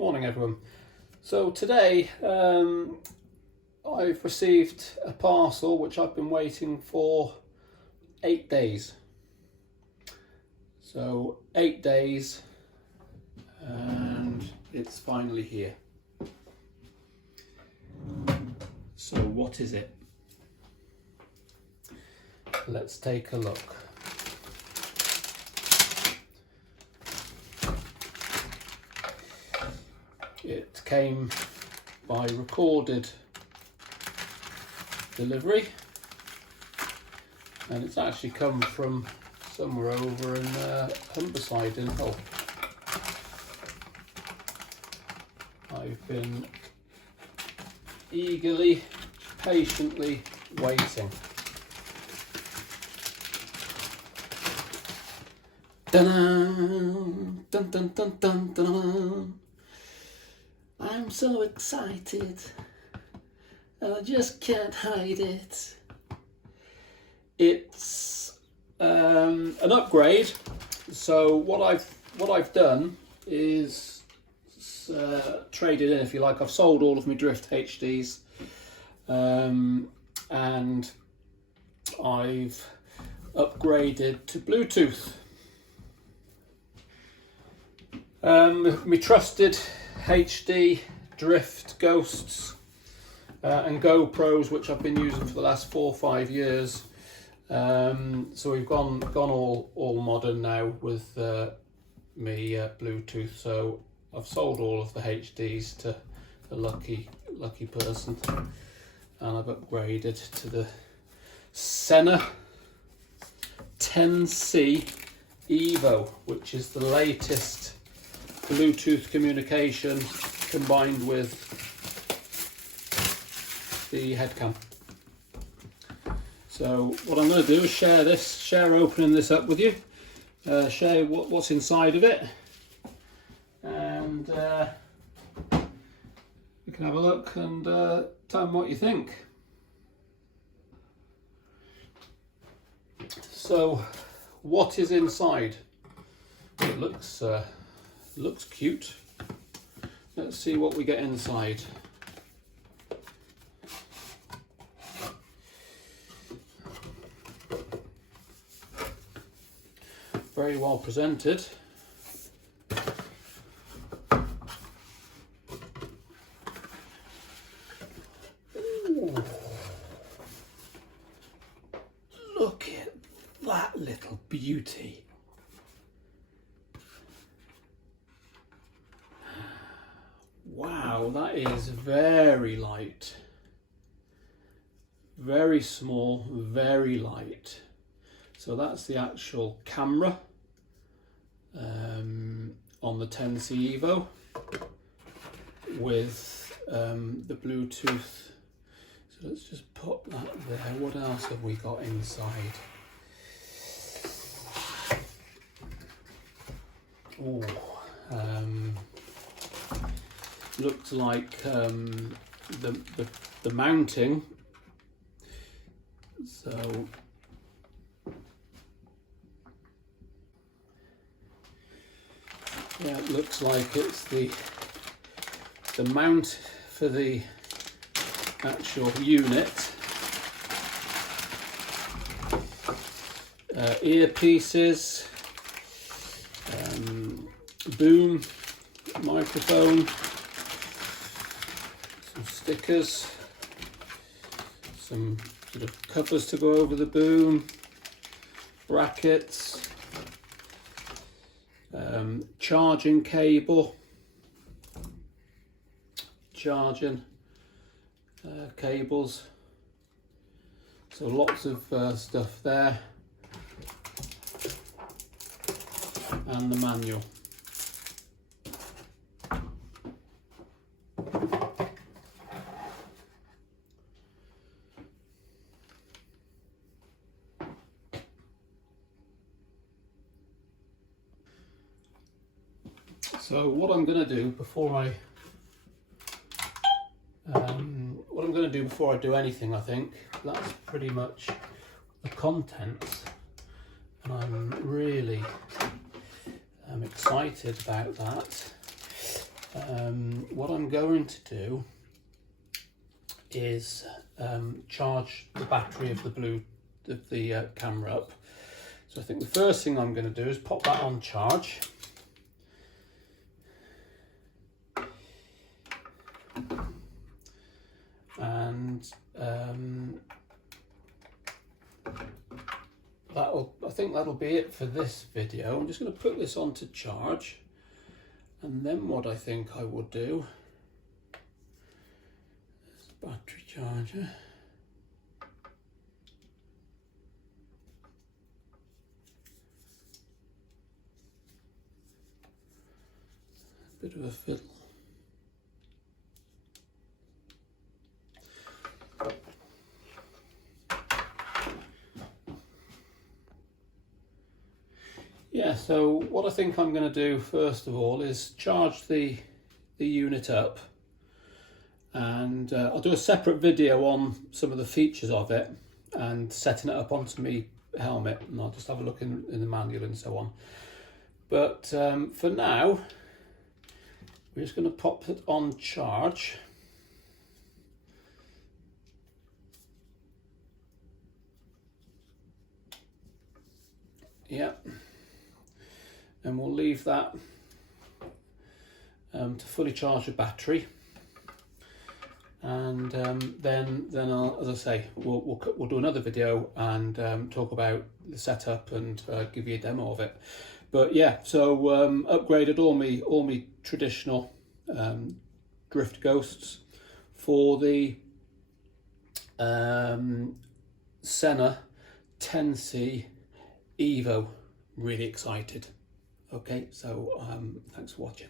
Morning everyone. So today I've received a parcel which I've been waiting for 8 days. So 8 days and it's finally here. So what is it? Let's take a look. It came by recorded delivery and it's actually come from somewhere over in Humberside in Hull. I've been eagerly, patiently waiting. Dun dun dun dun dun dun. I'm so excited and I just can't hide it. It's an upgrade. So what I've done is traded in, if you like. I've sold all of my Drift HDs and I've upgraded to Bluetooth. My trusted HD Drift Ghosts and GoPros, which I've been using for the last 4 or 5 years. So we've gone all modern now with me Bluetooth. So I've sold all of the HDs to a lucky person, and I've upgraded to the Sena 10C Evo, which is the latest Bluetooth communication combined with the head cam. So what I'm going to do is share opening this up with you, share what's inside of it, and you can have a look and tell me what you think. So what is inside? It looks cute. Let's see what we get inside. Very well presented. Ooh. Look at that little beauty. Wow, that is very light. Very small, very light. So that's the actual camera on the 10C Evo with the Bluetooth. So let's just put that there. What else have we got inside? Oh, looks like the mounting. So yeah, it looks like it's the mount for the actual unit. Earpieces, boom microphone, some stickers, some sort of covers to go over the boom, brackets, charging cable, charging cables. So lots of stuff there, and the manual. So what I'm going to do before I do anything, I think that's pretty much the contents, and I'm really excited about that. what I'm going to do is charge the battery of the camera up. So I think the first thing I'm going to do is pop that on charge. And I think that'll be it for this video. I'm just going to put this on to charge, and then what I think I would do is battery charger. Bit of a fiddle. Yeah, so what I think I'm going to do first of all is charge the unit up, and I'll do a separate video on some of the features of it and setting it up onto my helmet, and I'll just have a look in the manual and so on. But for now, we're just going to pop it on charge. Yeah. And we'll leave that to fully charge the battery, and then I'll, as I say, we'll do another video and talk about the setup and give you a demo of it. But yeah, so upgraded all me traditional drift ghosts for the Sena 10C Evo. Really excited. Okay, so thanks for watching.